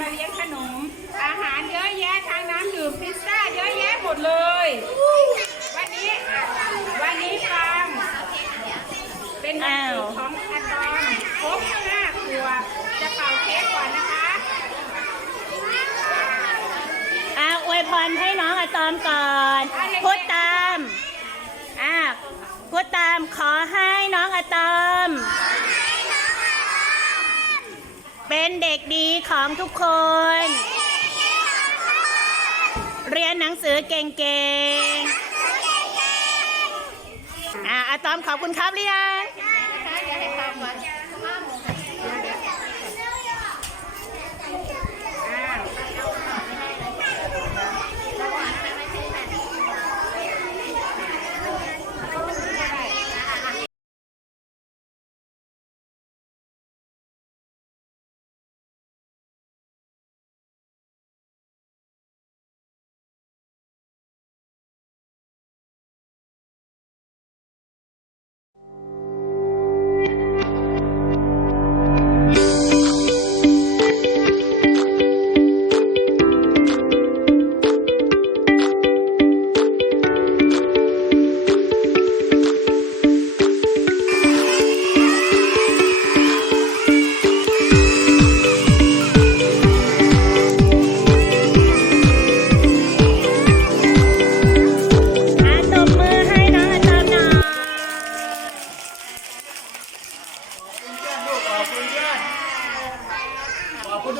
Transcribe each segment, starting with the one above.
มาเลี้ยงขนม อาหารเยอะแยะทางน้ำดื่มพิซซ่าเยอะแยะหมดเลย วันนี้ วันนี้ฟาร์มเป็นวันเกิดของอาตอมครบห้าขวบจะเป่าเค้กก่อนนะคะอ่าอวยพรให้น้องอะตอมก่อนพูดตามอ่าพูดตามขอให้น้องอะตอม เป็นเด็กดีของทุกคน เรียนหนังสือเก่งๆ อ่าอะตอมขอบคุณครับเรือยังอ่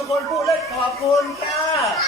คนพูดเล่นขอบคุณค่ะ